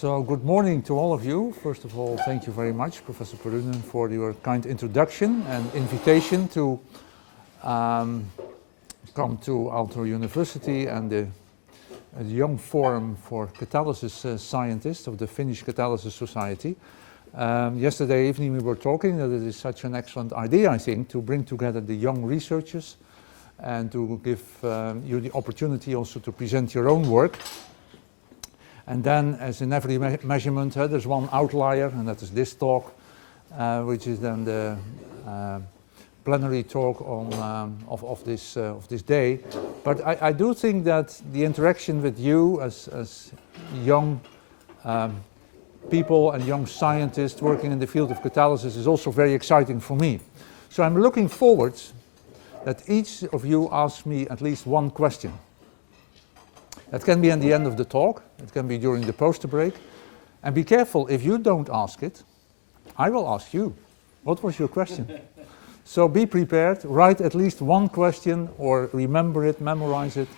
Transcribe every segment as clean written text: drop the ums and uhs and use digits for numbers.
So good morning to all of you. First of all, thank you very much, Professor Puurunen, for your kind introduction and invitation to come to Aalto University and the Young Forum for Catalysis Scientists of the Finnish Catalysis Society. Yesterday evening we were talking that it is such an excellent idea, I think, to bring together the young researchers and to give you the opportunity also to present your own work. And then, as in every measurement, there's one outlier, and that is this talk, which is then the plenary talk on, of this day. But I do think that the interaction with you as young people and young scientists working in the field of catalysis is also very exciting for me. So I'm looking forward that each of you asks me at least one question. That can be at the end of the talk, it can be during the poster break. And be careful, if you don't ask it, I will ask you. What was your question? So be prepared, write at least one question or remember it, memorize it,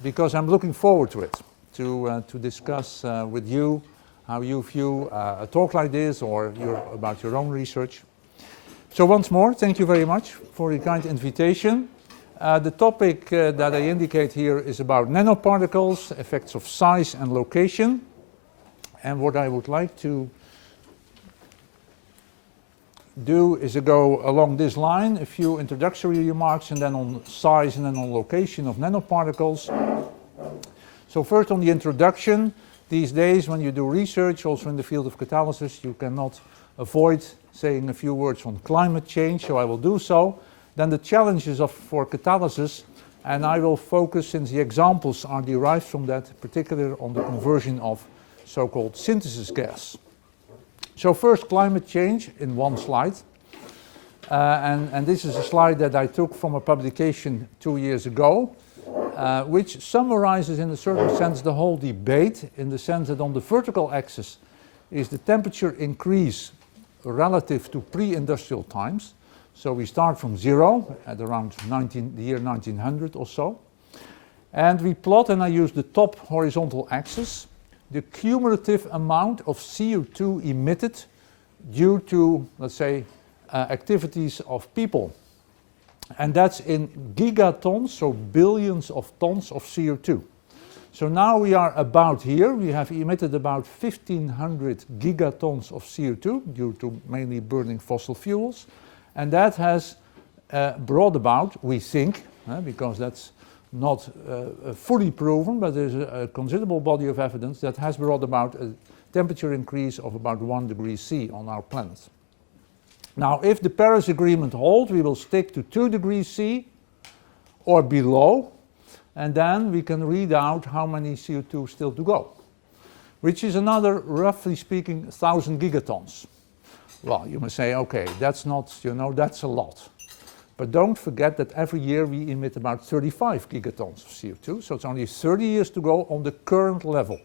because I'm looking forward to it, to discuss with you how you view a talk like this or about your own research. So once more, thank you very much for your kind invitation. The topic that I indicate here is about nanoparticles, effects of size and location. And what I would like to do is to go along this line, a few introductory remarks, and then on size and then on location of nanoparticles. So first on the introduction, these days when you do research, also in the field of catalysis, you cannot avoid saying a few words on climate change, so I will do so. Then the challenges for catalysis, and I will focus, since the examples are derived from that, particularly on the conversion of so-called synthesis gas. So first, climate change in one slide. And this is a slide that I took from a publication 2 years ago, which summarizes in a certain sense the whole debate, in the sense that on the vertical axis is the temperature increase relative to pre-industrial times. So we start from zero at around the year 1900 or so. And we plot, and I use the top horizontal axis, the cumulative amount of CO2 emitted due to, let's say, activities of people. And that's in gigatons, so billions of tons of CO2. So now we are about here. We have emitted about 1,500 gigatons of CO2 due to mainly burning fossil fuels. And that has brought about, we think, because that's not fully proven, but there's a considerable body of evidence that has brought about a temperature increase of about 1 degree C on our planet. Now, if the Paris Agreement holds, we will stick to 2 degrees C or below, and then we can read out how many CO2 still to go, which is another, roughly speaking, 1,000 gigatons. Well, you may say, okay, that's not, that's a lot. But don't forget that every year we emit about 35 gigatons of CO2, so it's only 30 years to go on the current level.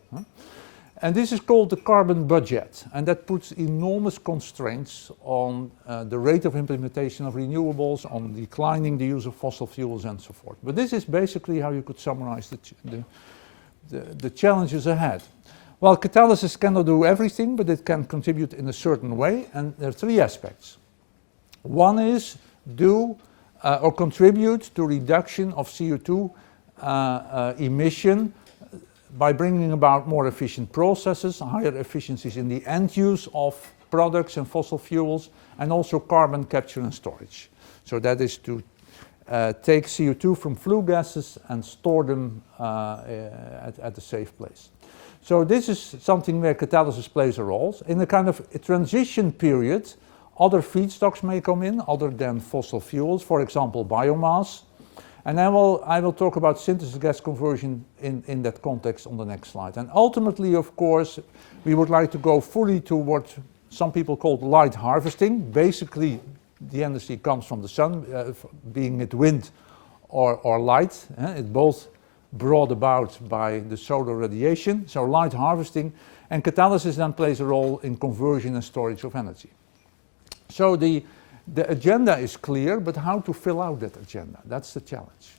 And this is called the carbon budget, and that puts enormous constraints on the rate of implementation of renewables, on declining the use of fossil fuels and so forth. But this is basically how you could summarize the challenges ahead. Well, catalysis cannot do everything, but it can contribute in a certain way, and there are three aspects. One is do or contribute to reduction of CO2 emission by bringing about more efficient processes, higher efficiencies in the end use of products and fossil fuels, and also carbon capture and storage. So that is to take CO2 from flue gases and store them at a safe place. So this is something where catalysis plays a role. In a kind of a transition period, other feedstocks may come in other than fossil fuels, for example, biomass. And I will talk about synthesis gas conversion in that context on the next slide. And ultimately, of course, we would like to go fully to what some people call light harvesting. Basically, the energy comes from the sun, being it wind or light. It's both brought about by the solar radiation, so light harvesting, and catalysis then plays a role in conversion and storage of energy. So the agenda is clear, but how to fill out that agenda, that's the challenge.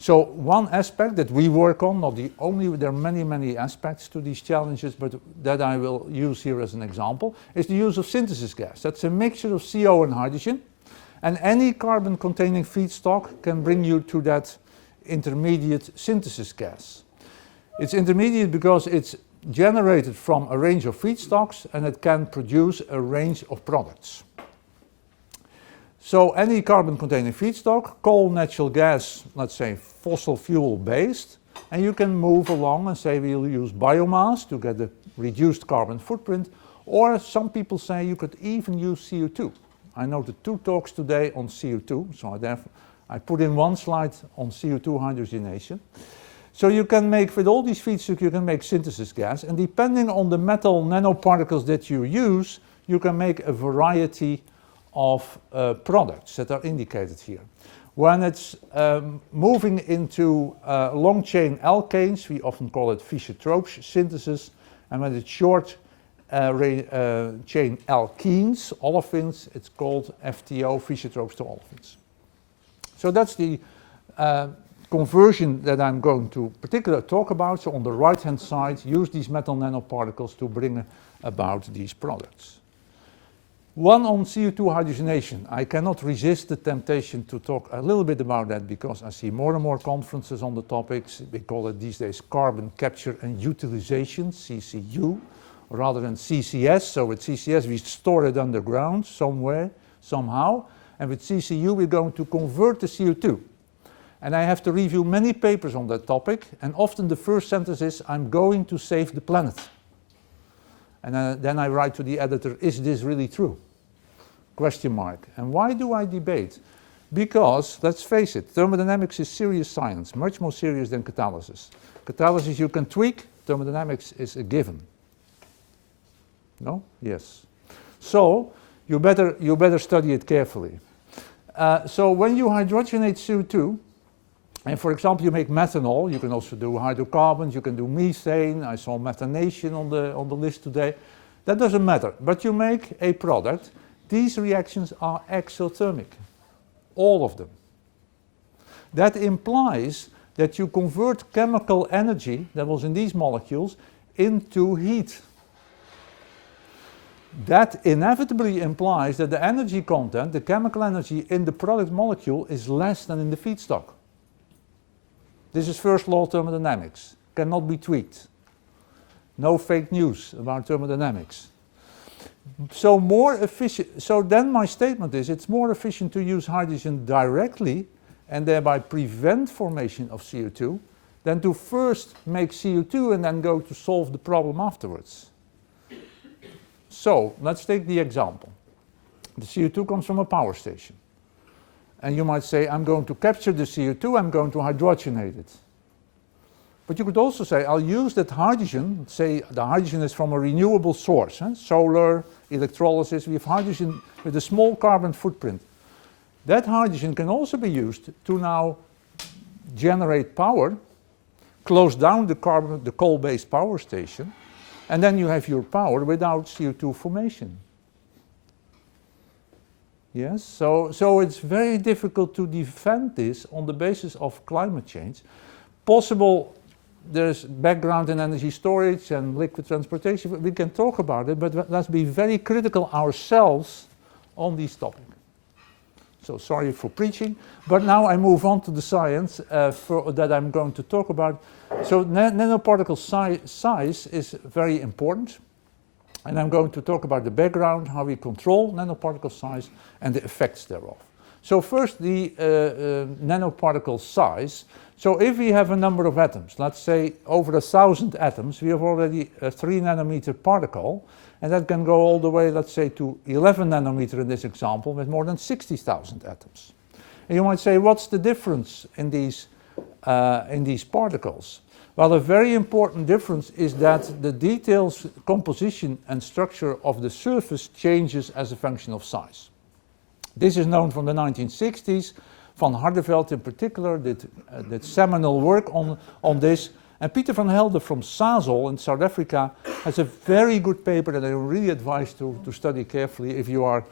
So one aspect that we work on, not the only, there are many, many aspects to these challenges, but that I will use here as an example, is the use of synthesis gas. That's a mixture of CO and hydrogen, and any carbon-containing feedstock can bring you to that intermediate synthesis gas. It's intermediate because it's generated from a range of feedstocks and it can produce a range of products. So any carbon-containing feedstock, coal, natural gas, let's say fossil fuel-based, and you can move along and say we'll use biomass to get a reduced carbon footprint, or some people say you could even use CO2. I noted 2 talks today on CO2, so I put in one slide on CO2 hydrogenation. So you can make, with all these feedstocks, you can make synthesis gas, and depending on the metal nanoparticles that you use, you can make a variety of products that are indicated here. When it's moving into long-chain alkanes, we often call it Fischer-Tropsch synthesis, and when it's short chain alkenes, olefins, it's called FTO, Fischer-Tropsch to olefins. So that's the conversion that I'm going to particularly talk about. So on the right-hand side, use these metal nanoparticles to bring about these products. One on CO2 hydrogenation. I cannot resist the temptation to talk a little bit about that because I see more and more conferences on the topics. We call it these days carbon capture and utilization, CCU, rather than CCS. So with CCS we store it underground somewhere, somehow. And with CCU we're going to convert the CO2. And I have to review many papers on that topic, and often the first sentence is, I'm going to save the planet. And then I write to the editor, is this really true? Question mark. And why do I debate? Because, let's face it, thermodynamics is serious science, much more serious than catalysis. Catalysis you can tweak, thermodynamics is a given. No? Yes. So, you better study it carefully. So when you hydrogenate CO2, and for example you make methanol, you can also do hydrocarbons, you can do methane, I saw methanation on the list today. That doesn't matter, but you make a product. These reactions are exothermic, all of them. That implies that you convert chemical energy that was in these molecules into heat. That inevitably implies that the energy content, the chemical energy in the product molecule is less than in the feedstock. This is first law of thermodynamics, cannot be tweaked. No fake news about thermodynamics. So more efficient, so then my statement is it's more efficient to use hydrogen directly and thereby prevent formation of CO2 than to first make CO2 and then go to solve the problem afterwards. So let's take the example. The CO2 comes from a power station. And you might say, I'm going to capture the CO2, I'm going to hydrogenate it. But you could also say, I'll use that hydrogen, say the hydrogen is from a renewable source, solar, electrolysis, we have hydrogen with a small carbon footprint. That hydrogen can also be used to now generate power, close down the coal-based power station, and then you have your power without CO2 formation. Yes, so it's very difficult to defend this on the basis of climate change. Possible, there's background in energy storage and liquid transportation, we can talk about it, but let's be very critical ourselves on these topics. So sorry for preaching, but now I move on to the science that I'm going to talk about. So nanoparticle size is very important. And I'm going to talk about the background, how we control nanoparticle size, and the effects thereof. So first, the nanoparticle size. So if we have a number of atoms, let's say over 1,000 atoms, we have already a 3 nanometer particle, and that can go all the way, let's say, to 11 nanometer in this example, with more than 60,000 atoms. And you might say, what's the difference in these particles? Well, a very important difference is that the details, composition and structure of the surface changes as a function of size. This is known from the 1960s. Van Hardenveld in particular did seminal work on this. And Peter van Helder from Sasol in South Africa has a very good paper that I really advise to study carefully if you are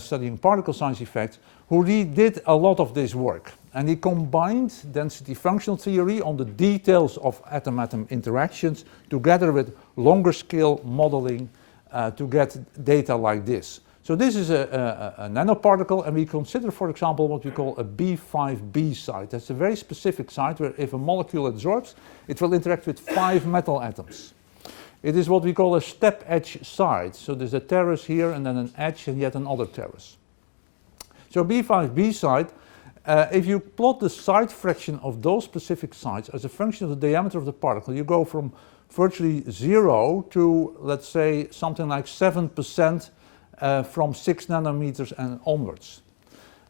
studying particle size effects, who redid a lot of this work. And he combined density functional theory on the details of atom-atom interactions together with longer scale modeling to get data like this. So this is a nanoparticle, and we consider, for example, what we call a B5b site. That's a very specific site where if a molecule adsorbs, it will interact with 5 metal atoms. It is what we call a step edge site. So there's a terrace here and then an edge and yet another terrace. So B5b site, if you plot the site fraction of those specific sites as a function of the diameter of the particle, you go from virtually 0 to, let's say, something like 7% from 6 nanometers and onwards.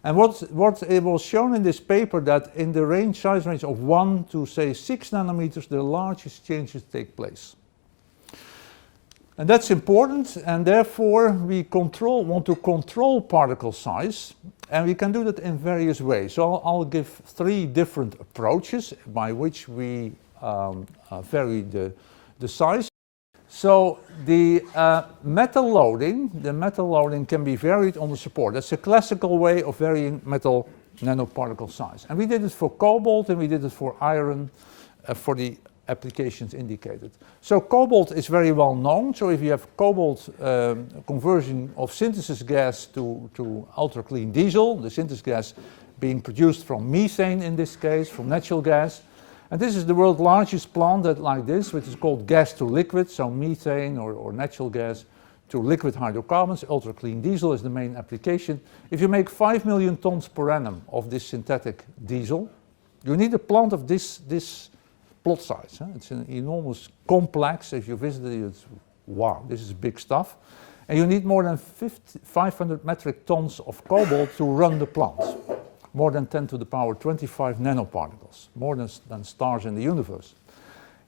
And what it was shown in this paper that in the size range of 1 to say 6 nanometers, the largest changes take place. And that's important, and therefore we want to control particle size, and we can do that in various ways. So I'll give 3 different approaches by which we vary the size. So the metal loading can be varied on the support. That's a classical way of varying metal nanoparticle size. And we did it for cobalt and we did it for iron for the applications indicated. So cobalt is very well known. So if you have cobalt conversion of synthesis gas to ultra-clean diesel, the synthesis gas being produced from methane in this case, from natural gas. And this is the world's largest plant that like this, which is called gas to liquid, so methane or natural gas to liquid hydrocarbons. Ultra-clean diesel is the main application. If you make 5 million tons per annum of this synthetic diesel, you need a plant of this plot size. Huh? It's an enormous complex. If you visit it, it's wow, this is big stuff. And you need more than 500 metric tons of cobalt to run the plant. More than 10 to the power 25 nanoparticles, more than stars in the universe.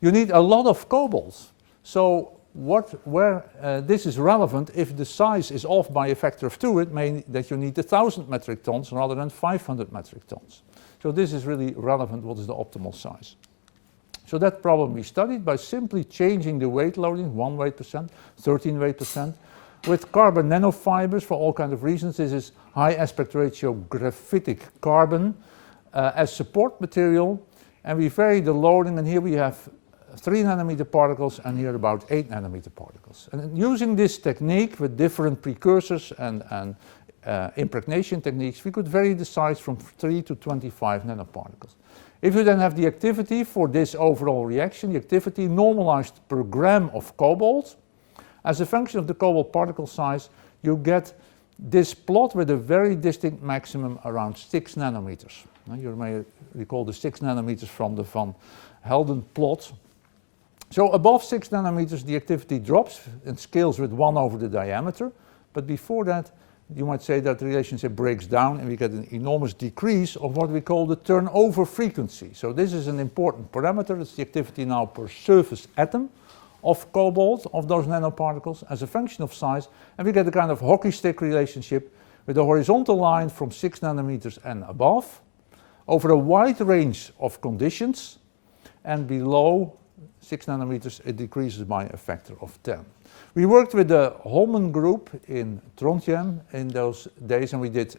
You need a lot of cobalt. So this is relevant if the size is off by a factor of 2, it means that you need 1,000 metric tons rather than 500 metric tons. So this is really relevant, what is the optimal size. So that problem we studied by simply changing the weight loading, 1 weight percent, 13 weight percent, with carbon nanofibers for all kinds of reasons. This is high aspect ratio graphitic carbon as support material, and we vary the loading, and here we have 3 nanometer particles and here about 8 nanometer particles. And using this technique with different precursors and impregnation techniques, we could vary the size from 3 to 25 nanoparticles. If you then have the activity for this overall reaction, the activity normalized per gram of cobalt, as a function of the cobalt particle size, you get this plot with a very distinct maximum around 6 nanometers. You may recall the 6 nanometers from the Van Helden plot. So above 6 nanometers, the activity drops and scales with 1 over the diameter. But before that, you might say that the relationship breaks down and we get an enormous decrease of what we call the turnover frequency. So this is an important parameter. It's the activity now per surface atom of cobalt, of those nanoparticles, as a function of size, and we get a kind of hockey stick relationship with a horizontal line from 6 nanometers and above, over a wide range of conditions, and below 6 nanometers it decreases by a factor of 10. We worked with the Holman group in Trondheim in those days, and we did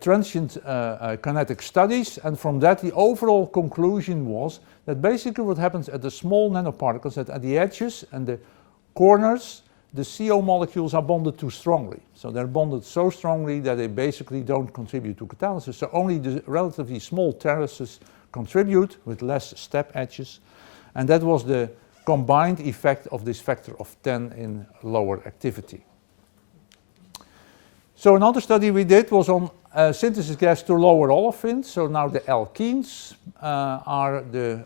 transient kinetic studies, and from that the overall conclusion was that basically what happens at the small nanoparticles, that at the edges and the corners the CO molecules are bonded too strongly. So they're bonded so strongly that they basically don't contribute to catalysis. So only the relatively small terraces contribute with less step edges, and that was the combined effect of this factor of 10 in lower activity. So another study we did was on synthesis gas to lower olefins. So now the alkenes are the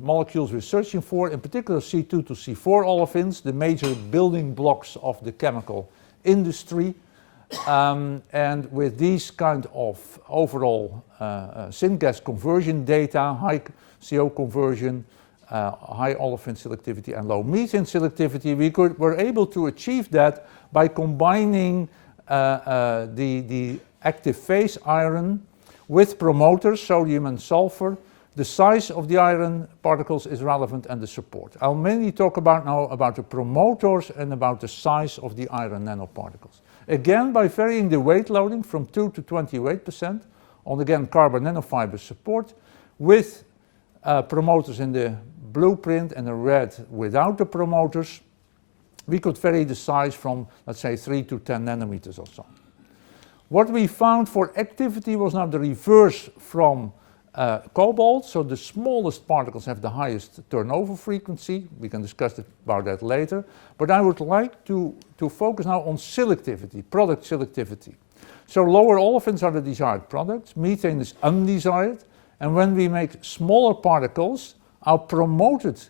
molecules we're searching for, in particular C2 to C4 olefins, the major building blocks of the chemical industry. And with these kind of overall syngas conversion data, high CO conversion, high olefin selectivity and low methane selectivity, we were able to achieve that by combining the active phase iron with promoters, sodium and sulfur. The size of the iron particles is relevant and the support. I'll mainly talk about now about the promoters and about the size of the iron nanoparticles. again by varying the weight loading from 2 to 28% on again carbon nanofiber support with promoters in the blueprint and the red without the promoters. We could vary the size from, let's say, 3 to 10 nanometers or so. What we found for activity was now the reverse from cobalt, so the smallest particles have the highest turnover frequency. We can discuss about that later. But I would like to focus now on selectivity, product selectivity. So lower olefins are the desired products, methane is undesired, and when we make smaller particles, our promoted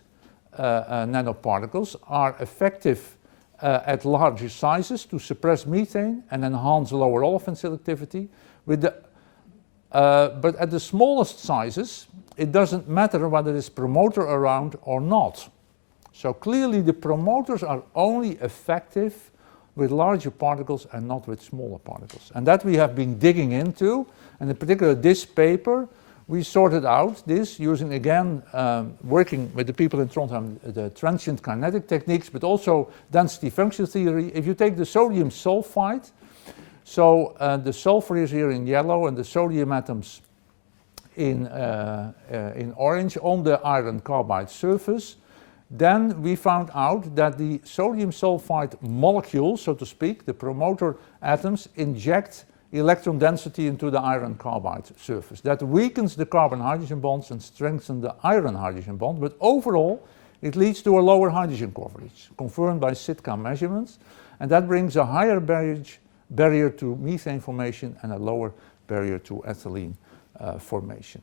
nanoparticles are effective at larger sizes to suppress methane and enhance lower olefin selectivity. But at the smallest sizes, it doesn't matter whether there's promoter around or not. So clearly the promoters are only effective with larger particles and not with smaller particles. And that we have been digging into, and in particular this paper, we sorted out this using, again, working with the people in Trondheim, the transient kinetic techniques, but also density function theory. If you take the sodium sulfide, so the sulfur is here in yellow and the sodium atoms in orange on the iron carbide surface, then we found out that the sodium sulfide molecule, so to speak, the promoter atoms, inject electron density into the iron carbide surface. That weakens the carbon-hydrogen bonds and strengthens the iron-hydrogen bond, but overall it leads to a lower hydrogen coverage, confirmed by Sitka measurements, and that brings a higher barrier to methane formation and a lower barrier to ethylene formation.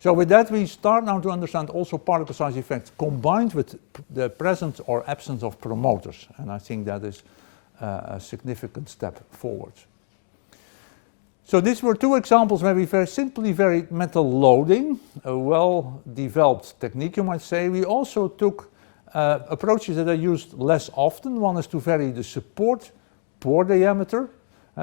So with that we start now to understand also particle size effects combined with the presence or absence of promoters, and I think that is a significant step forward. So these were two examples where we very simply varied metal loading, a well-developed technique you might say. We also took approaches that are used less often. One is to vary the support pore diameter.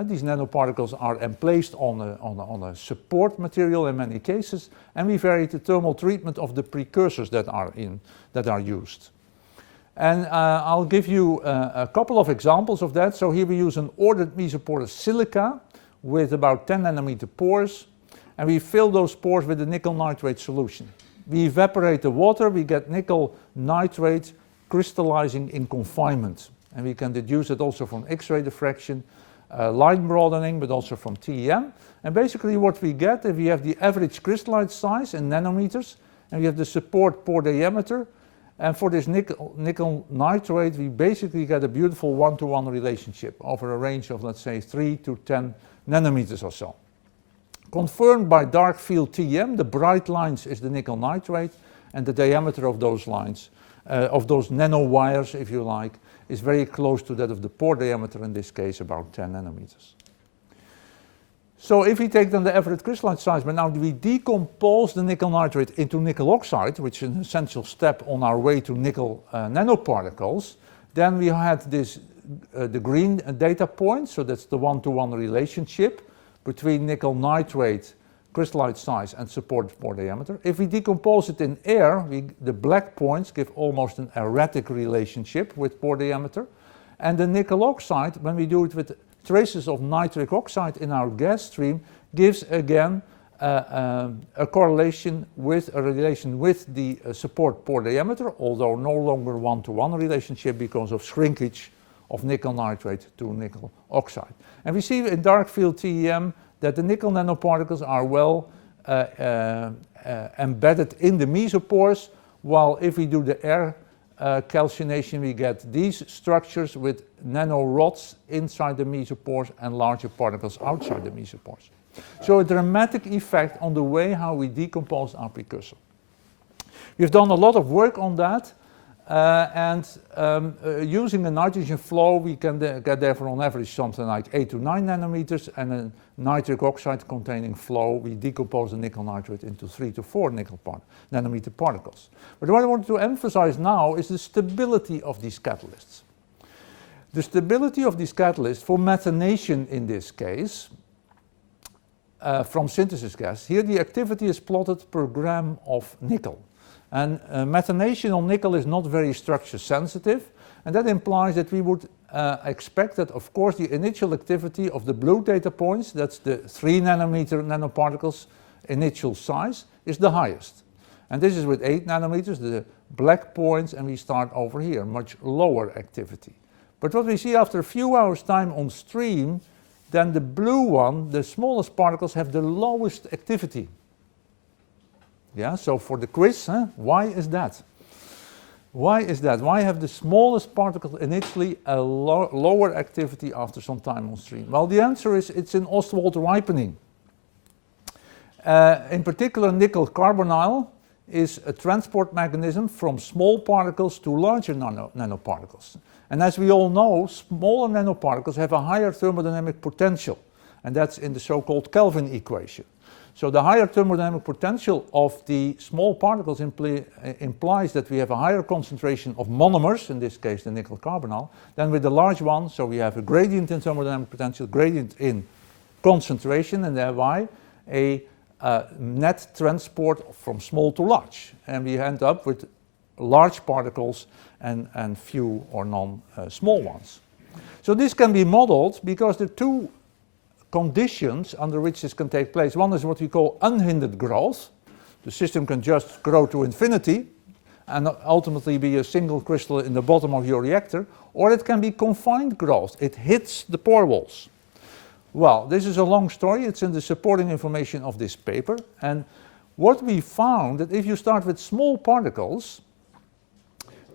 These nanoparticles are emplaced on a support material in many cases, and we vary the thermal treatment of the precursors that are used. And I'll give you a couple of examples of that. So here we use an ordered mesoporous silica with about 10 nanometer pores, and we fill those pores with a nickel nitrate solution. We evaporate the water, we get nickel nitrate crystallizing in confinement, and we can deduce it also from X-ray diffraction, line broadening, but also from TEM. And basically what we get, if we have the average crystallite size in nanometers, and we have the support pore diameter, and for this nickel nitrate, we basically get a beautiful one-to-one relationship over a range of, let's say, 3 to 10 nanometers or so. Confirmed by dark field TEM, the bright lines is the nickel nitrate, and the diameter of those lines, of those nanowires, if you like, is very close to that of the pore diameter, in this case about 10 nanometers. So if we take then the average crystallite size, but now we decompose the nickel nitrate into nickel oxide, which is an essential step on our way to nickel nanoparticles, then we had this the green data point, so that's the one-to-one relationship between nickel nitrate crystallite size and support pore diameter. If we decompose it in air, the black points give almost an erratic relationship with pore diameter, and the nickel oxide, when we do it with traces of nitric oxide in our gas stream, gives again a correlation with a relation with the support pore diameter, although no longer one-to-one relationship because of shrinkage of nickel nitrate to nickel oxide. And we see in dark field TEM that the nickel nanoparticles are well embedded in the mesopores, while if we do the air calcination, we get these structures with nanorods inside the mesopores and larger particles outside the mesopores. So a dramatic effect on the way how we decompose our precursor. We've done a lot of work on that, using a nitrogen flow we can get therefore on average something like 8 to 9 nanometers, and a nitric oxide containing flow we decompose the nickel nitrate into 3 to 4 nanometer particles. But what I want to emphasize now is the stability of these catalysts. The stability of these catalysts for methanation in this case, from synthesis gas, here the activity is plotted per gram of nickel. And methanation on nickel is not very structure sensitive, and that implies that we would expect that, of course, the initial activity of the blue data points, that's the 3 nanometer nanoparticles initial size, is the highest. And this is with 8 nanometers, the black points, and we start over here, much lower activity. But what we see after a few hours time on stream, then the blue one, the smallest particles, have the lowest activity. Yeah, so for the quiz, why is that? Why is that? Why have the smallest particles initially a lower activity after some time on stream? Well, the answer is it's in Ostwald ripening. In particular, nickel carbonyl is a transport mechanism from small particles to larger nanoparticles. And as we all know, smaller nanoparticles have a higher thermodynamic potential, and that's in the so-called Kelvin equation. So the higher thermodynamic potential of the small particles implies that we have a higher concentration of monomers, in this case the nickel carbonyl, than with the large one. So we have a gradient in thermodynamic potential, gradient in concentration, and thereby a net transport from small to large. And we end up with large particles and few or none small ones. So this can be modeled because there are two conditions under which this can take place. One is what we call unhindered growth. The system can just grow to infinity and ultimately be a single crystal in the bottom of your reactor, or it can be confined growth. It hits the pore walls. Well, this is a long story. It's in the supporting information of this paper. And what we found that if you start with small particles,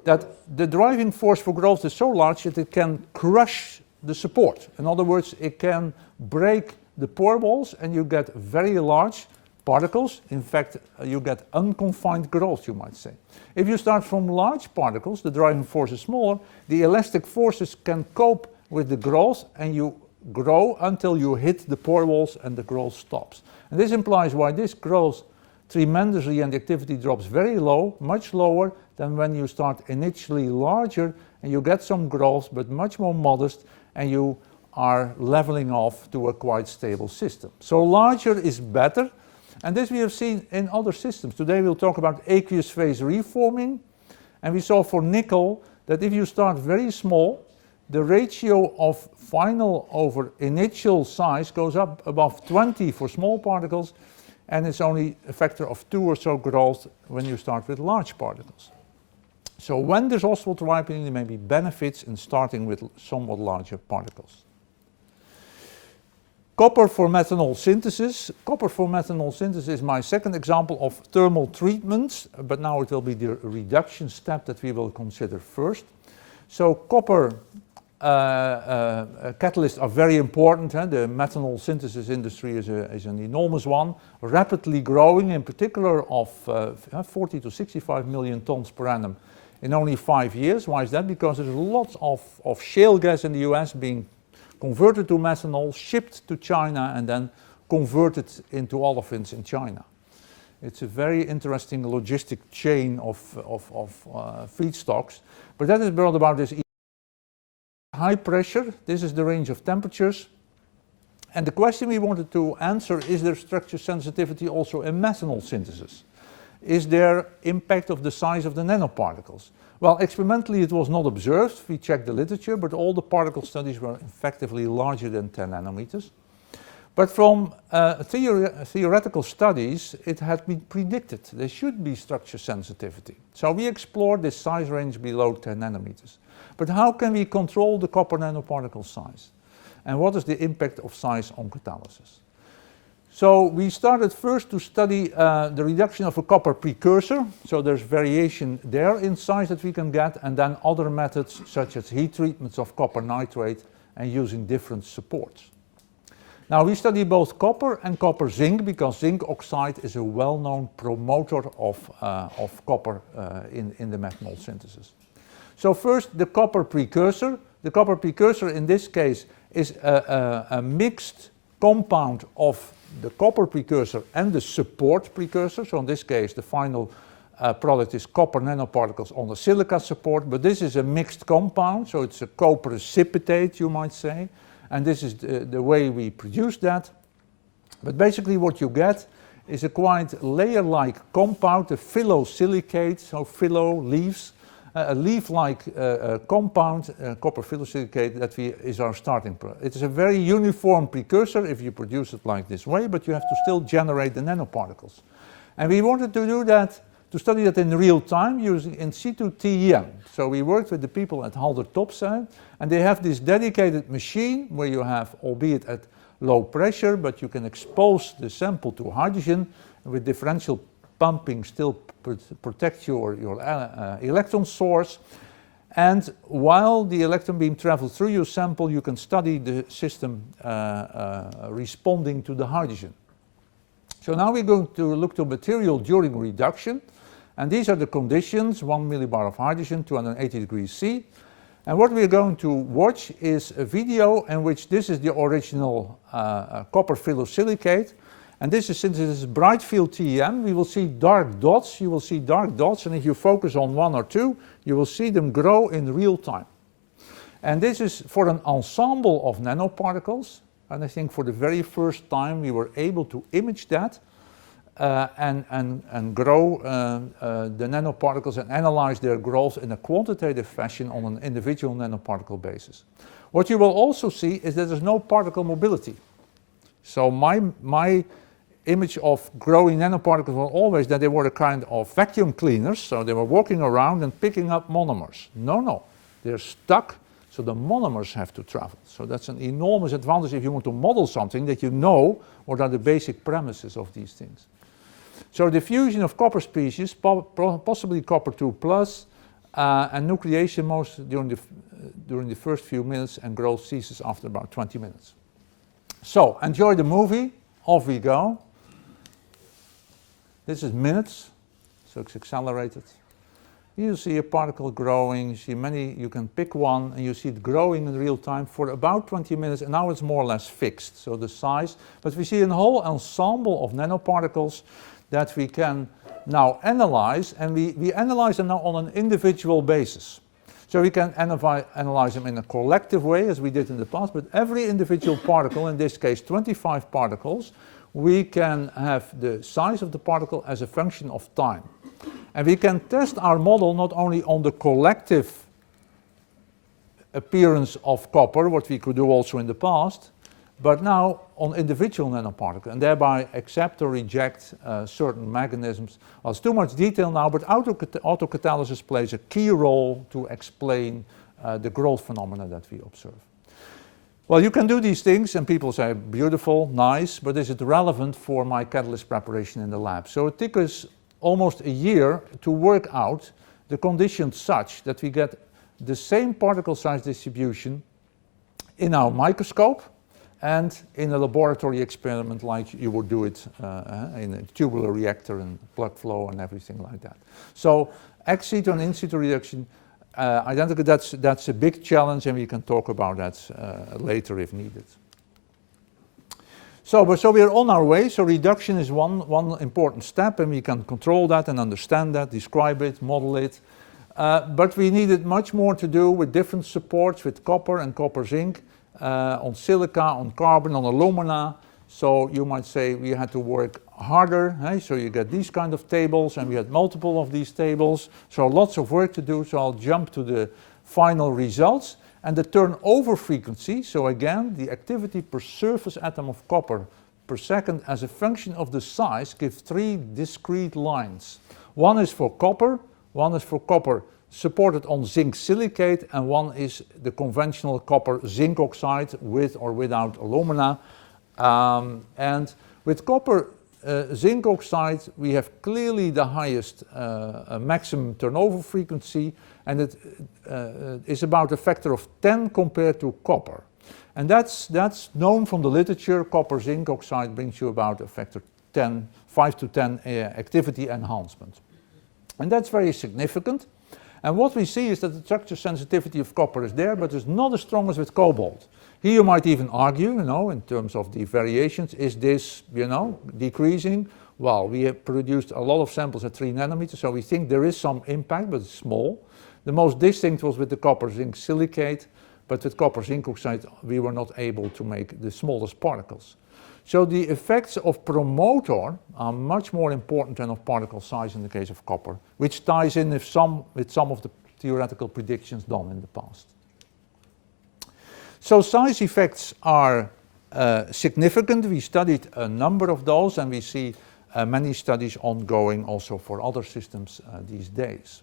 that the driving force for growth is so large that it can crush the support. In other words, it can break the pore walls and you get very large particles. In fact, you get unconfined growth, you might say. If you start from large particles, the driving force is smaller, the elastic forces can cope with the growth and you grow until you hit the pore walls and the growth stops. And this implies why this grows tremendously and the activity drops very low, much lower than when you start initially larger and you get some growth but much more modest and you are leveling off to a quite stable system. So larger is better, and this we have seen in other systems. Today we'll talk about aqueous phase reforming, and we saw for nickel that if you start very small, the ratio of final over initial size goes up above 20 for small particles, and it's only a factor of 2 or so growth when you start with large particles. So when there's Ostwald ripening, there may be benefits in starting with somewhat larger particles. Copper for methanol synthesis. Copper for methanol synthesis is my second example of thermal treatments, but now it will be the reduction step that we will consider first. So copper catalysts are very important. The methanol synthesis industry is an enormous one, rapidly growing, in particular of 40 to 65 million tons per annum in only 5 years. Why is that? Because there's lots of shale gas in the US being converted to methanol, shipped to China, and then converted into olefins in China. It's a very interesting logistic chain of feedstocks, but that is brought about this high pressure. This is the range of temperatures, and the question we wanted to answer, is there structure sensitivity also in methanol synthesis? Is there impact of the size of the nanoparticles? Well, experimentally it was not observed. We checked the literature, but all the particle studies were effectively larger than 10 nanometers. But from theoretical studies, it had been predicted there should be structure sensitivity. So we explored this size range below 10 nanometers. But how can we control the copper nanoparticle size? And what is the impact of size on catalysis? So we started first to study the reduction of a copper precursor. So there's variation there in size that we can get, and then other methods such as heat treatments of copper nitrate and using different supports. Now we study both copper and copper zinc because zinc oxide is a well-known promoter of copper in the methanol synthesis. So first, the copper precursor. The copper precursor in this case is a mixed compound of the copper precursor and the support precursor. So in this case, the final product is copper nanoparticles on the silica support, but this is a mixed compound, so it's a co-precipitate, you might say, and this is the way we produce that. But basically what you get is a quite layer-like compound, a phyllosilicate, so phyllo, leaves, a leaf-like compound, copper phyllosilicate, that is our starting point. It is a very uniform precursor if you produce it like this way, but you have to still generate the nanoparticles. And we wanted to do that, to study that in real time using in situ TEM. So we worked with the people at Halder Topside, and they have this dedicated machine where you have, albeit at low pressure, but you can expose the sample to hydrogen with differential pumping, still protect your electron source. And while the electron beam travels through your sample, you can study the system responding to the hydrogen. So now we're going to look to material during reduction. And these are the conditions: 1 millibar of hydrogen, 280 degrees C. And what we're going to watch is a video in which this is the original copper phyllosilicate. And this is, since it is bright field TEM, we will see dark dots. You will see dark dots, and if you focus on one or two, you will see them grow in real time. And this is for an ensemble of nanoparticles. And I think for the very first time we were able to image that and grow the nanoparticles and analyze their growth in a quantitative fashion on an individual nanoparticle basis. What you will also see is that there's no particle mobility. So my image of growing nanoparticles was always that they were a kind of vacuum cleaners, so they were walking around and picking up monomers. No, they're stuck, so the monomers have to travel. So that's an enormous advantage if you want to model something, that you know what are the basic premises of these things. So diffusion of copper species, possibly copper 2+, and nucleation most during the first few minutes, and growth ceases after about 20 minutes. So enjoy the movie, off we go. This is minutes, so it's accelerated. You see a particle growing, you see many, you can pick one, and you see it growing in real time for about 20 minutes, and now it's more or less fixed, so the size. But we see a whole ensemble of nanoparticles that we can now analyze, and we analyze them now on an individual basis. So we can analyze them in a collective way, as we did in the past, but every individual particle, in this case 25 particles, we can have the size of the particle as a function of time. And we can test our model not only on the collective appearance of copper, what we could do also in the past, but now on individual nanoparticles, and thereby accept or reject certain mechanisms. Well, it's too much detail now, but autocatalysis plays a key role to explain the growth phenomena that we observe. Well, you can do these things, and people say, beautiful, nice, but is it relevant for my catalyst preparation in the lab? So it took us almost a year to work out the conditions such that we get the same particle size distribution in our microscope and in a laboratory experiment like you would do it in a tubular reactor and plug flow and everything like that. So ex situ and in situ reduction, identical, that's a big challenge, and we can talk about that later if needed. So we are on our way. So reduction is one important step, and we can control that and understand that, describe it, model it. But we needed much more to do with different supports, with copper and copper zinc, on silica, on carbon, on alumina. So you might say we had to work harder. So you get these kind of tables, and we had multiple of these tables. So lots of work to do. So I'll jump to the final results. And the turnover frequency, so again, the activity per surface atom of copper per second as a function of the size, gives three discrete lines. One is for copper, one is for copper supported on zinc silicate, and one is the conventional copper zinc oxide with or without alumina. And with copper zinc oxide, we have clearly the highest maximum turnover frequency, and it is about a factor of 10 compared to copper. And that's known from the literature. Copper zinc oxide brings you about a factor 10, 5 to 10 activity enhancement. And that's very significant. And what we see is that the structure sensitivity of copper is there, but it's not as strong as with cobalt. Here you might even argue, in terms of the variations, is this, decreasing? Well, we have produced a lot of samples at 3 nanometers, so we think there is some impact, but it's small. The most distinct was with the copper zinc silicate, but with copper zinc oxide we were not able to make the smallest particles. So the effects of promoter are much more important than of particle size in the case of copper, which ties in with some of the theoretical predictions done in the past. So size effects are significant. We studied a number of those, and we see many studies ongoing also for other systems these days.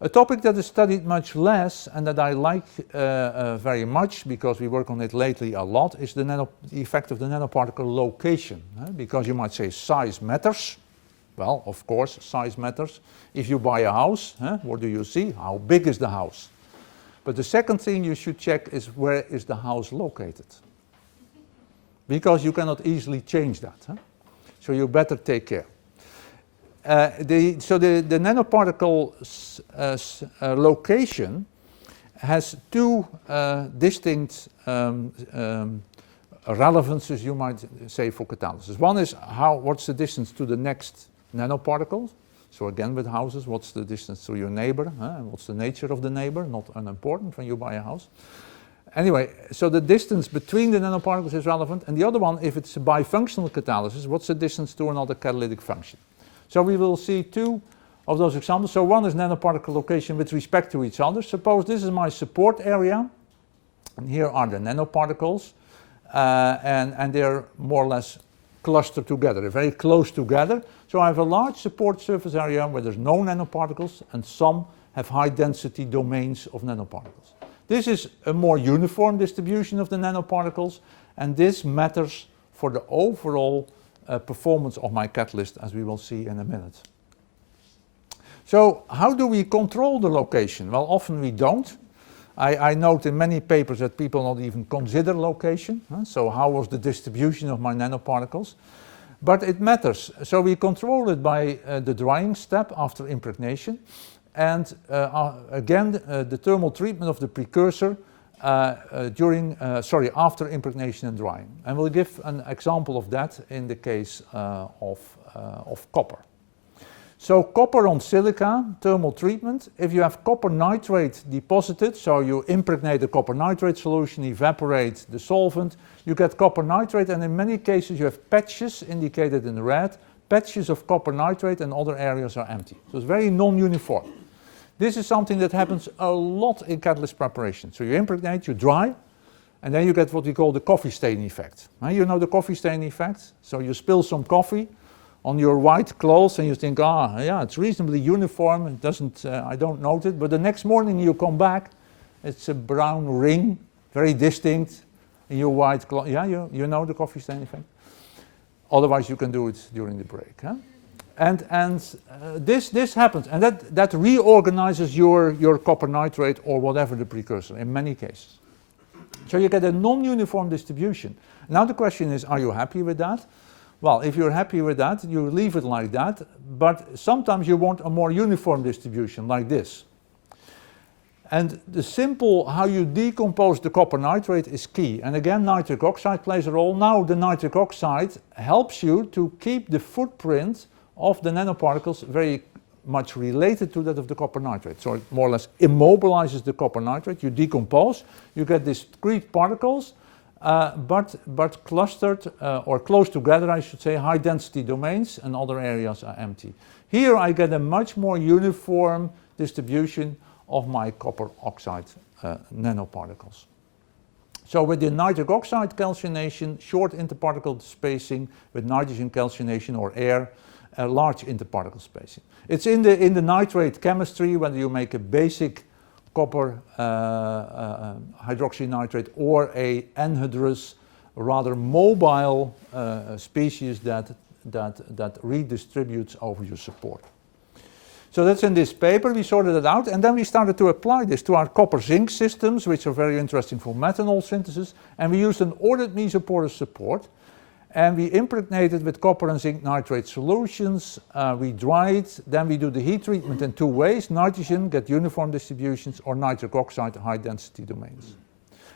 A topic that is studied much less and that I like very much because we work on it lately a lot is the effect of the nanoparticle location. Because you might say size matters. Well, of course, size matters. If you buy a house, what do you see? How big is the house? But the second thing you should check is where is the house located? Because you cannot easily change that. So you better take care. The nanoparticle location has two distinct relevances, you might say, for catalysis. One is what's the distance to the next nanoparticle? So again with houses, what's the distance to your neighbor? And what's the nature of the neighbor? Not unimportant when you buy a house. Anyway, so the distance between the nanoparticles is relevant. And the other one, if it's a bifunctional catalysis, what's the distance to another catalytic function? So we will see two of those examples. So one is nanoparticle location with respect to each other. Suppose this is my support area, and here are the nanoparticles, and they're more or less clustered together, they're very close together. So I have a large support surface area where there's no nanoparticles, and some have high density domains of nanoparticles. This is a more uniform distribution of the nanoparticles, and this matters for the overall performance of my catalyst, as we will see in a minute. So how do we control the location? Well, often we don't. I note in many papers that people not even consider location. So how was the distribution of my nanoparticles? But it matters. So we control it by the drying step after impregnation. And again, the thermal treatment of the precursor after impregnation and drying. And we'll give an example of that in the case of copper. So copper on silica, thermal treatment. If you have copper nitrate deposited, so you impregnate the copper nitrate solution, evaporate the solvent, you get copper nitrate, and in many cases you have patches indicated in red, patches of copper nitrate, and other areas are empty. So it's very non-uniform. This is something that happens a lot in catalyst preparation. So you impregnate, you dry, and then you get what we call the coffee stain effect. You know the coffee stain effect? So you spill some coffee on your white clothes and you think, yeah, it's reasonably uniform, it doesn't, I don't note it, but the next morning you come back, it's a brown ring, very distinct in your white clothes. Yeah, you know the coffee stain effect? Otherwise you can do it during the break. And this happens, and that reorganizes your copper nitrate or whatever the precursor in many cases. So you get a non-uniform distribution. Now the question is, are you happy with that? Well, if you're happy with that, you leave it like that, but sometimes you want a more uniform distribution like this. And the simple how you decompose the copper nitrate is key. And again, nitric oxide plays a role. Now the nitric oxide helps you to keep the footprint of the nanoparticles very much related to that of the copper nitrate. So it more or less immobilizes the copper nitrate. You decompose, you get discrete particles, but clustered or close together, I should say, high density domains, and other areas are empty. Here I get a much more uniform distribution of my copper oxide nanoparticles. So with the nitric oxide calcination, short interparticle spacing, with nitrogen calcination or air, large interparticle spacing. It's in the nitrate chemistry, whether you make a basic copper hydroxynitrate or a anhydrous, rather mobile species that redistributes over your support. So that's in this paper, we sorted it out, and then we started to apply this to our copper zinc systems, which are very interesting for methanol synthesis, and we used an ordered mesoporous support, and we impregnated with copper and zinc nitrate solutions, we dried, then we do the heat treatment in two ways, nitrogen, get uniform distributions, or nitric oxide, high density domains.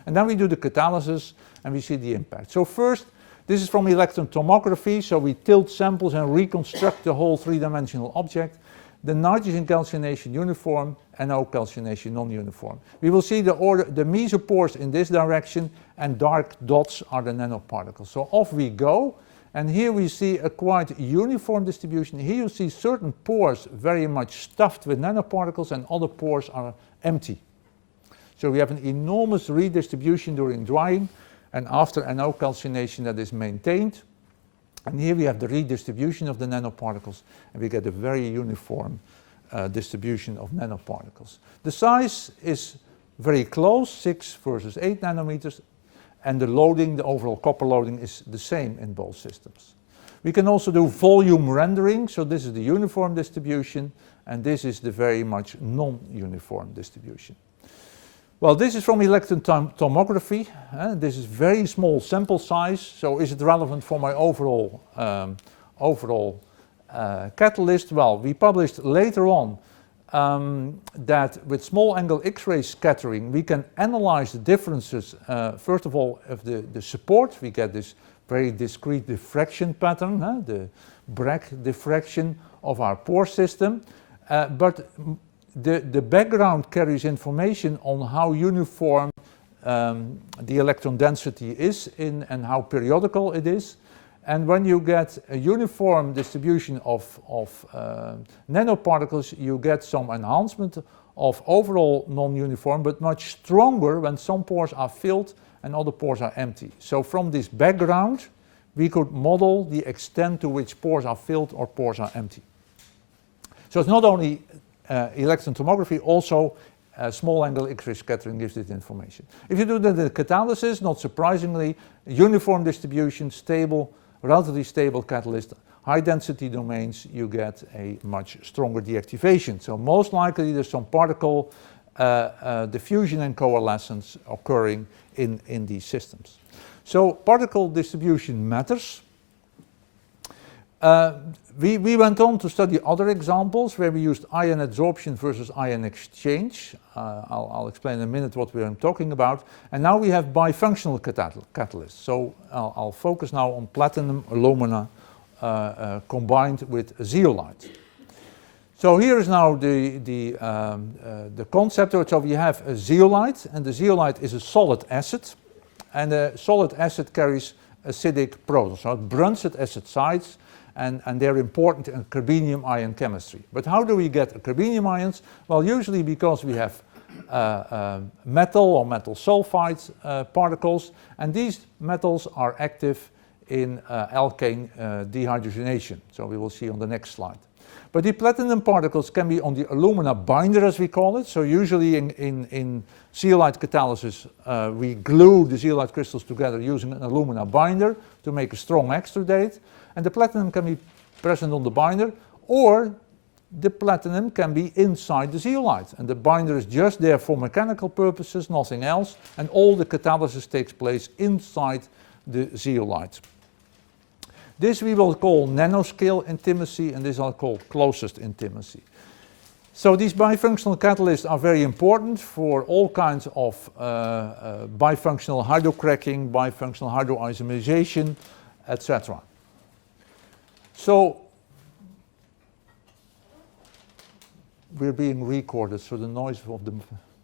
And then we do the catalysis, and we see the impact. So first, this is from electron tomography, so we tilt samples and reconstruct the whole three-dimensional object. The nitrogen calcination uniform, NO calcination non-uniform. We will see the mesopores in this direction, and dark dots are the nanoparticles. So off we go, And here we see a quite uniform distribution. Here you see certain pores very much stuffed with nanoparticles and other pores are empty. So we have an enormous redistribution during drying, and after NO calcination that is maintained. And here we have the redistribution of the nanoparticles, and we get a very uniform distribution of nanoparticles. The size is very close, 6 versus 8 nanometers, and the loading, the overall copper loading, is the same in both systems. We can also do volume rendering, so this is the uniform distribution, and this is the very much non-uniform distribution. Well, this is from electron tomography. This is very small sample size, so is it relevant for my overall catalyst? Well, we published later on that with small angle X-ray scattering we can analyze the differences, first of all, of the support. We get this very discrete diffraction pattern, the Bragg diffraction of our pore system, but the background carries information on how uniform the electron density is and how periodical it is. And when you get a uniform distribution of nanoparticles, you get some enhancement of overall non-uniform, but much stronger when some pores are filled and other pores are empty. So from this background, we could model the extent to which pores are filled or pores are empty. So it's not only electron tomography, also small angle X-ray scattering gives this information. If you do the catalysis, not surprisingly, uniform distribution, stable, relatively stable catalyst, high density domains, you get a much stronger deactivation. So most likely there's some particle diffusion and coalescence occurring in these systems. So particle distribution matters. We went on to study other examples where we used ion adsorption versus ion exchange. I'll explain in a minute what we're talking about. And now we have bifunctional catalysts. So I'll focus now on platinum alumina combined with zeolite. So here is now the concept. So we have a zeolite, and the zeolite is a solid acid, and a solid acid carries acidic protons. So it burns at acid sites, and they're important in carbenium ion chemistry. But how do we get carbenium ions? Well, usually because we have metal or metal sulfide particles, and these metals are active in alkane dehydrogenation. So we will see on the next slide. But the platinum particles can be on the alumina binder, as we call it. So usually in zeolite catalysis, we glue the zeolite crystals together using an alumina binder to make a strong extrudate. And the platinum can be present on the binder, or the platinum can be inside the zeolite. And the binder is just there for mechanical purposes, nothing else. And all the catalysis takes place inside the zeolite. This we will call nanoscale intimacy, and this I'll call closest intimacy. So these bifunctional catalysts are very important for all kinds of bifunctional hydrocracking, bifunctional hydroisomerization, etc. So we're being recorded, so the noise of the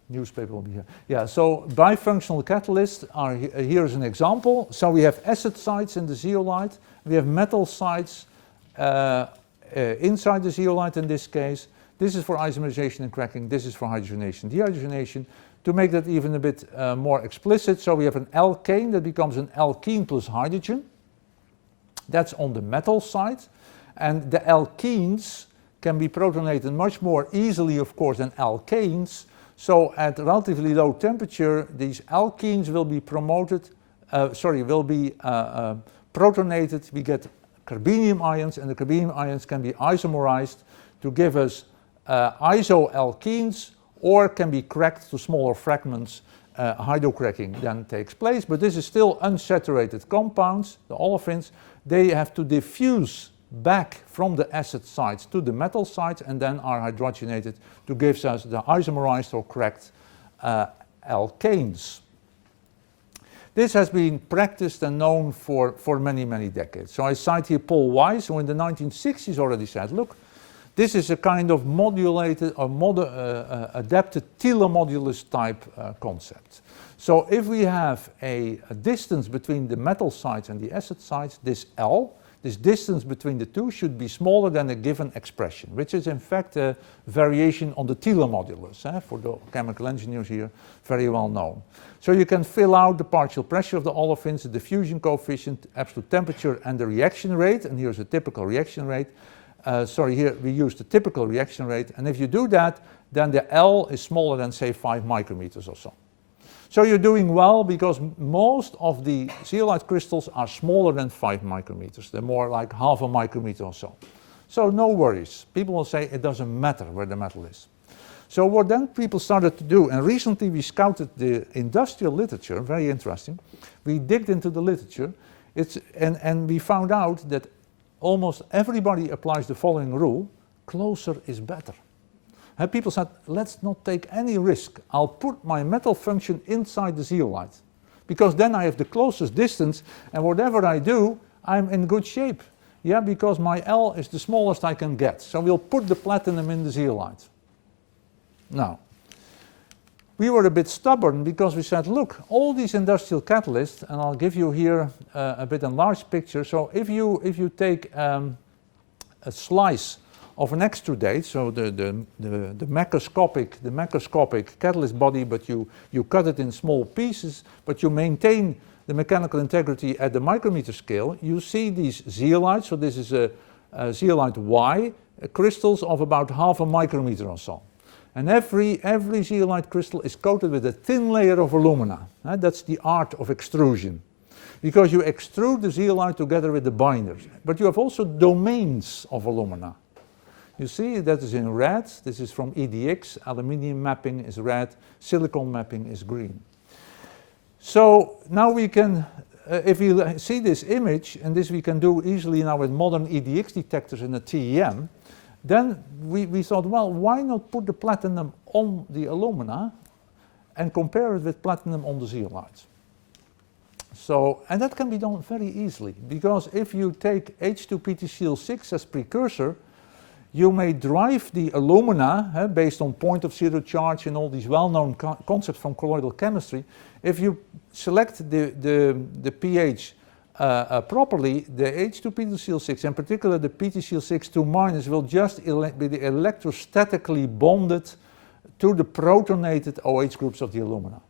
newspaper will be here. Yeah, so bifunctional catalysts are here as an example. So we have acid sites in the zeolite. We have metal sites inside the zeolite in this case. This is for isomerization and cracking. This is for hydrogenation, dehydrogenation. To make that even a bit more explicit, so we have an alkane that becomes an alkene plus hydrogen. That's on the metal side. And the alkenes can be protonated much more easily, of course, than alkanes. So at relatively low temperature, these alkenes will be protonated. We get carbenium ions, and the carbenium ions can be isomerized to give us isoalkenes, or can be cracked to smaller fragments. Hydrocracking then takes place, but this is still unsaturated compounds, the olefins. They have to diffuse back from the acid sites to the metal sites and then are hydrogenated to give us the isomerized or cracked alkanes. This has been practiced and known for many, many decades. So I cite here Paul Weiss, who in the 1960s already said, look, This is a kind of modulated or adapted telomodulus type concept. So if we have a distance between the metal sites and the acid sites, this L, this distance between the two should be smaller than a given expression, which is in fact a variation on the telomodulus, for the chemical engineers here, very well known. So you can fill out the partial pressure of the olefins, the diffusion coefficient, absolute temperature, and the reaction rate, and here's a typical reaction rate. Here we use the typical reaction rate, and if you do that, then the L is smaller than, say, 5 micrometers or so. So you're doing well, because most of the zeolite crystals are smaller than 5 micrometers. They're more like half a micrometer or so. So no worries. People will say it doesn't matter where the metal is. So what then people started to do, and recently we scouted the industrial literature, very interesting. We digged into the literature, and we found out that almost everybody applies the following rule: closer is better. And people said, let's not take any risk. I'll put my metal function inside the zeolite, because then I have the closest distance, and whatever I do, I'm in good shape. Yeah, because my L is the smallest I can get. So we'll put the platinum in the zeolite. Now, we were a bit stubborn, because we said, look, all these industrial catalysts, and I'll give you here a bit enlarged picture. So if you take a slice of an extrudate, so the macroscopic catalyst body, but you cut it in small pieces, but you maintain the mechanical integrity at the micrometer scale, you see these zeolites. So this is a zeolite Y, crystals of about half a micrometer or so. And every zeolite crystal is coated with a thin layer of alumina. That's the art of extrusion, because you extrude the zeolite together with the binders. But you have also domains of alumina. You see that is in red. This is from EDX. Aluminium mapping is red. Silicon mapping is green. So now we can, if you see this image, and this we can do easily now with modern EDX detectors in a TEM, then we thought, well, why not put the platinum on the alumina and compare it with platinum on the zeolites? So, and that can be done very easily, because if you take H2PtCl6 as precursor, you may drive the alumina, based on point of zero charge and all these well-known concepts from colloidal chemistry. If you select the pH properly, the H2PtCl6, in particular the PtCl6 2- will just be electrostatically bonded to the protonated OH groups of the alumina.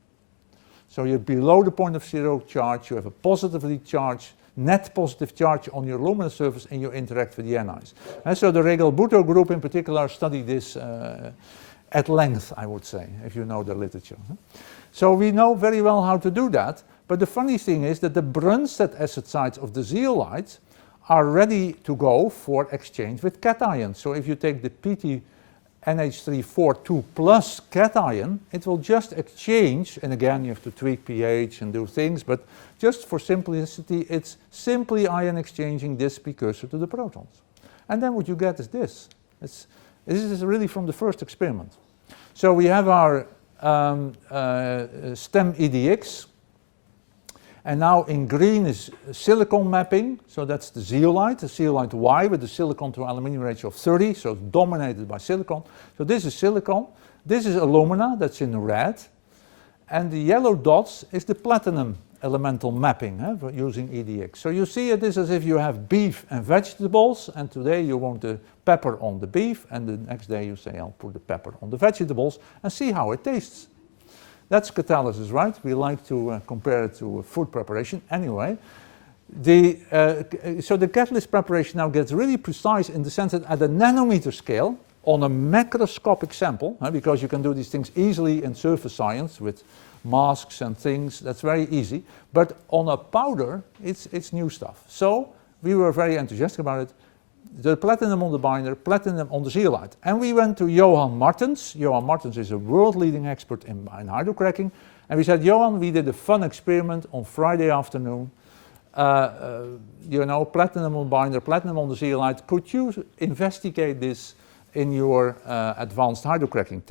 So you're below the point of zero charge, you have a positively charged, net positive charge on your alumina surface, and you interact with the anions. And so the Regal-Buto group in particular studied this at length, I would say, if you know the literature. So we know very well how to do that, but the funny thing is that the Brunstad acid sites of the zeolites are ready to go for exchange with cations. So if you take the NH342 plus cation, it will just exchange, and again you have to tweak pH and do things, but just for simplicity, it's simply ion exchanging this precursor to the protons. And then what you get is this. This is really from the first experiment. So we have our STEM EDX, and now in green is silicon mapping, so that's the zeolite Y with the silicon to aluminum ratio of 30, so it's dominated by silicon. So this is silicon, this is alumina, that's in red, and the yellow dots is the platinum elemental mapping using EDX. So you see it is as if you have beef and vegetables, and today you want the pepper on the beef, and the next day you say, I'll put the pepper on the vegetables, and see how it tastes. That's catalysis, right? We like to compare it to food preparation. Anyway, so the catalyst preparation now gets really precise in the sense that at a nanometer scale, on a macroscopic sample, because you can do these things easily in surface science with masks and things, that's very easy. But on a powder, it's new stuff. So we were very enthusiastic about it. The platinum on the binder, platinum on the zeolite. And we went to Johan Martens. Johan Martens is a world-leading expert in hydrocracking. And we said, Johan, we did a fun experiment on Friday afternoon. Platinum on binder, platinum on the zeolite. Could you investigate this in your advanced hydrocracking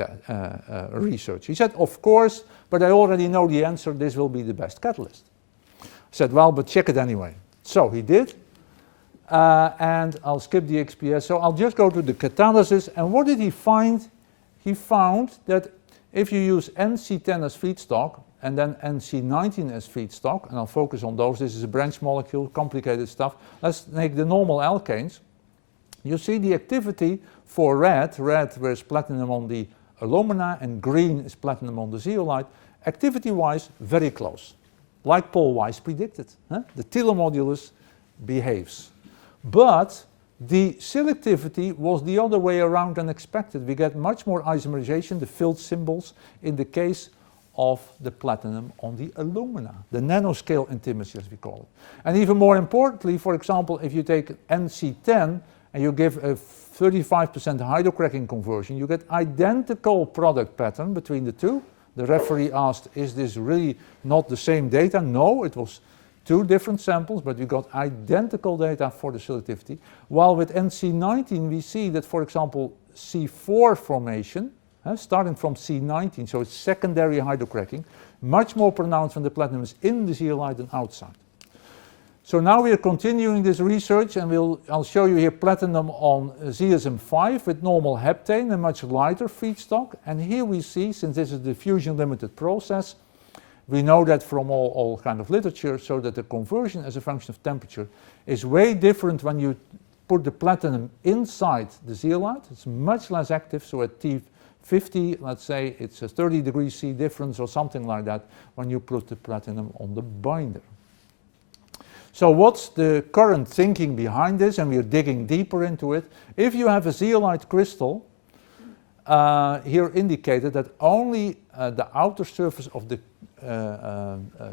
research? He said, of course, but I already know the answer. This will be the best catalyst. I said, well, but check it anyway. So he did. and I'll skip the XPS. So I'll just go to the catalysis. And what did he find? He found that if you use NC10 as feedstock and then NC19 as feedstock, and I'll focus on those, this is a branch molecule, complicated stuff. Let's make the normal alkanes. You see the activity for red where is platinum on the alumina and green is platinum on the zeolite, activity-wise very close, like Paul Weiss predicted. The telomodulus behaves. But the selectivity was the other way around than expected. We get much more isomerization, the filled symbols, in the case of the platinum on the alumina, the nanoscale intimacy as we call it. And even more importantly, for example, if you take NC10 and you give a 35% hydrocracking conversion, you get identical product pattern between the two. The referee asked, is this really not the same data? No, it was two different samples, but we got identical data for the selectivity. While with NC19 we see that, for example, C4 formation, starting from C19, so it's secondary hydrocracking, much more pronounced when the platinum is in the zeolite than outside. So now we are continuing this research, and I'll show you here platinum on ZSM5 with normal heptane, a much lighter feedstock. And here we see, since this is the diffusion limited process, we know that from all kind of literature, so that the conversion as a function of temperature is way different when you put the platinum inside the zeolite. It's much less active, so at T50, let's say, it's a 30 degrees C difference or something like that when you put the platinum on the binder. So what's the current thinking behind this? And we're digging deeper into it. If you have a zeolite crystal, here indicated that only the outer surface of the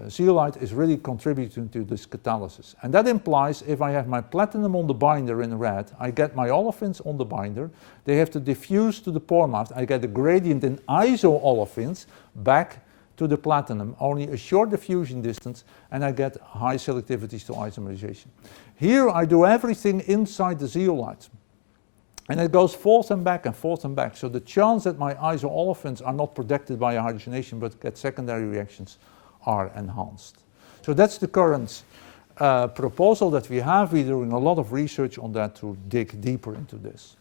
zeolite is really contributing to this catalysis. And that implies if I have my platinum on the binder in red, I get my olefins on the binder, they have to diffuse to the pore mouth, I get a gradient in iso-olefins back to the platinum, only a short diffusion distance, and I get high selectivities to isomerization. Here I do everything inside the zeolite, and it goes forth and back and forth and back. So the chance that my iso-olefins are not protected by a hydrogenation but get secondary reactions are enhanced. So that's the current proposal that we have. We're doing a lot of research on that to dig deeper into this.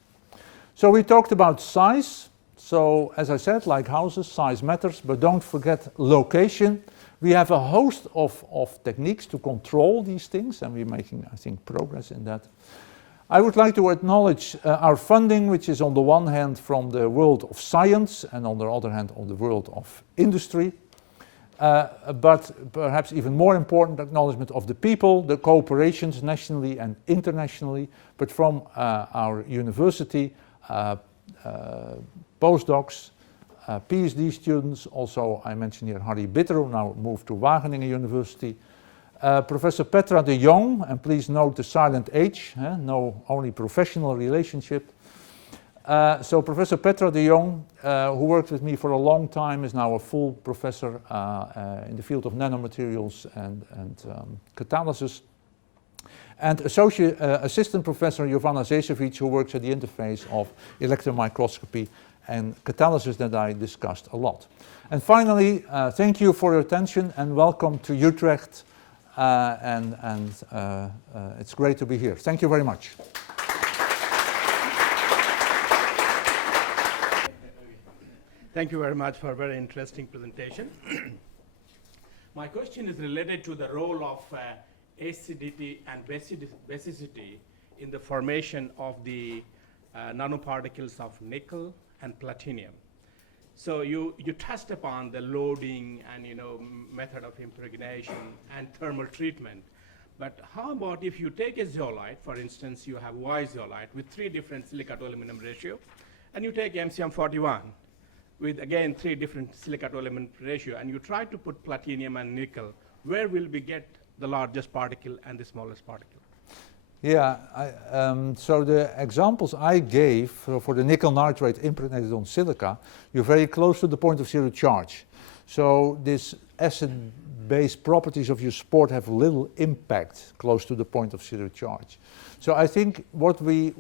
So we talked about size. So as I said, like houses, size matters, but don't forget location. We have a host of techniques to control these things, and we're making, I think, progress in that. I would like to acknowledge our funding, which is on the one hand from the world of science and on the other hand on the world of industry. But perhaps even more important, acknowledgement of the people, the cooperations nationally and internationally, but from our university, postdocs, PhD students, also I mentioned here Harry Bitter, who now moved to Wageningen University, Professor Petra de Jong, and please note the silent H, no only professional relationship. So Professor Petra de Jong, who worked with me for a long time, is now a full professor in the field of nanomaterials and catalysis. And Assistant Professor Jovana Zesevic, who works at the interface of electron microscopy and catalysis that I discussed a lot. And finally, thank you for your attention and welcome to Utrecht. It's great to be here. Thank you very much. Thank you very much for a very interesting presentation. My question is related to the role of acidity and basicity in the formation of the nanoparticles of nickel and platinum. So you touched upon the loading and method of impregnation and thermal treatment. But how about if you take a zeolite, for instance, you have Y zeolite with 3 different silica to aluminum ratio, and you take MCM41 with again 3 different silica to aluminum ratio, and you try to put platinum and nickel, where will we get the largest particle and the smallest particle? Yeah, so the examples I gave for the nickel nitrate impregnated on silica, you're very close to the point of zero charge. So this acid-based properties of your sport have little impact close to the point of zero charge. So I think what we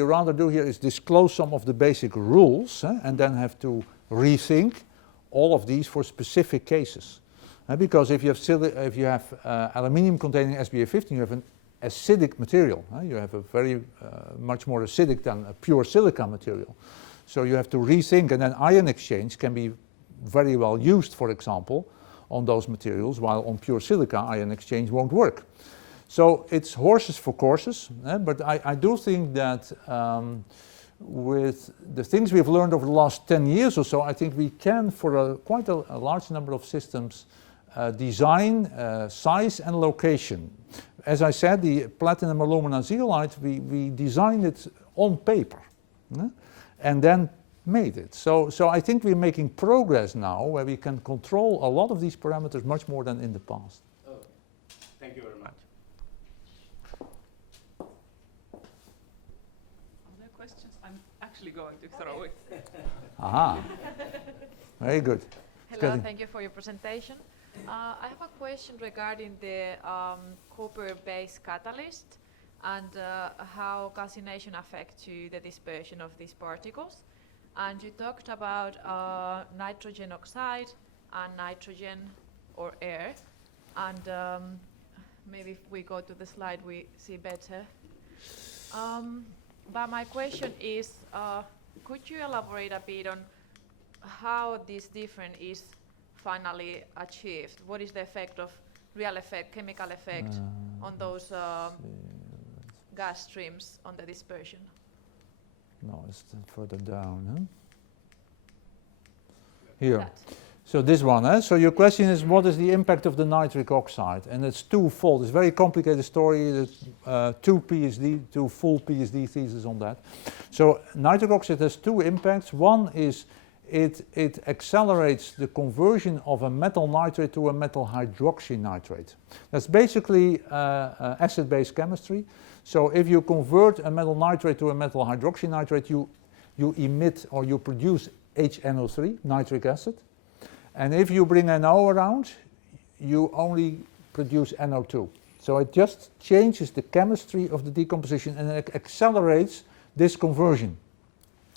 rather do here is disclose some of the basic rules and then have to rethink all of these for specific cases. Because if you have aluminium containing SBA15, you have an acidic material. You have a very much more acidic than a pure silica material. So you have to rethink, and then ion exchange can be very well used, for example, on those materials, while on pure silica ion exchange won't work. So it's horses for courses, but I do think that with the things we've learned over the last 10 years or so, I think we can, for quite a large number of systems, design size and location. As I said, the platinum alumina zeolite, we designed it on paper and then made it. So I think we're making progress now where we can control a lot of these parameters much more than in the past. Oh, thank you very much. Other questions? I'm actually going to throw it. Aha, very good. Hello, thank you for your presentation. I have a question regarding the copper-based catalyst and how calcination affects the dispersion of these particles. And you talked about nitrogen oxide and nitrogen or air. And maybe if we go to the slide, we see better. But my question is, could you elaborate a bit on how this difference is finally achieved? What is the effect of real effect, chemical effect on those gas streams on the dispersion? No, it's further down. Huh? Here. That. So this one. So your question is, what is the impact of the nitric oxide? And it's twofold. It's a very complicated story. There's two full PhD theses on that. So nitric oxide has two impacts. One is it accelerates the conversion of a metal nitrate to a metal hydroxynitrate. That's basically acid-base chemistry. So if you convert a metal nitrate to a metal hydroxynitrate, you emit or you produce HNO3, nitric acid. And if you bring NO around, you only produce NO2. So it just changes the chemistry of the decomposition and it accelerates this conversion.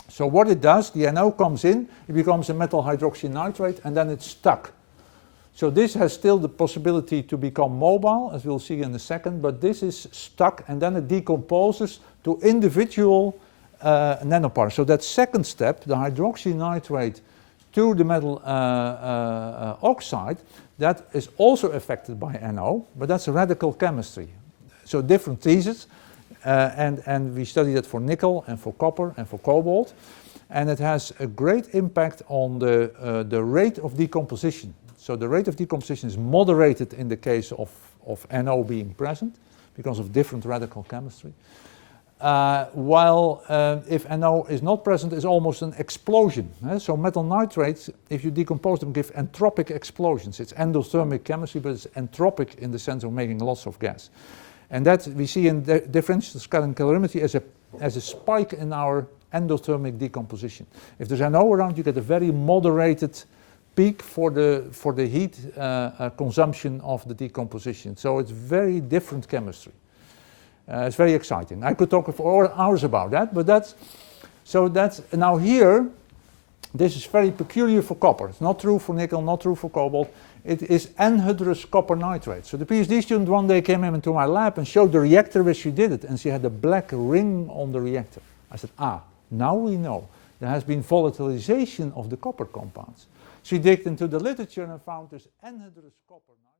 So what it does, the NO comes in, it becomes a metal hydroxynitrate, and then it's stuck. So this has still the possibility to become mobile, as we'll see in a second, but this is stuck, and then it decomposes to individual nanoparticles. So that second step, the hydroxynitrate to the metal oxide, that is also affected by NO, but that's a radical chemistry. So different theses. And we study that for nickel and for copper and for cobalt, and it has a great impact on the rate of decomposition. So the rate of decomposition is moderated in the case of NO being present because of different radical chemistry. While if NO is not present, it's almost an explosion. So metal nitrates, if you decompose them, give entropic explosions. It's endothermic chemistry, but it's entropic in the sense of making lots of gas. And that we see in differential scaling calorimetry as a spike in our endothermic decomposition. If there's NO around, you get a very moderated peak for the heat consumption of the decomposition. So it's very different chemistry. It's very exciting. I could talk for hours about that, but that's now here. This is very peculiar for copper. It's not true for nickel, not true for cobalt. It is anhydrous copper nitrate. So the PhD student one day came into my lab and showed the reactor where she did it, and she had a black ring on the reactor. I said, now we know. There has been volatilization of the copper compounds. She digged into the literature and found this anhydrous copper nitrate.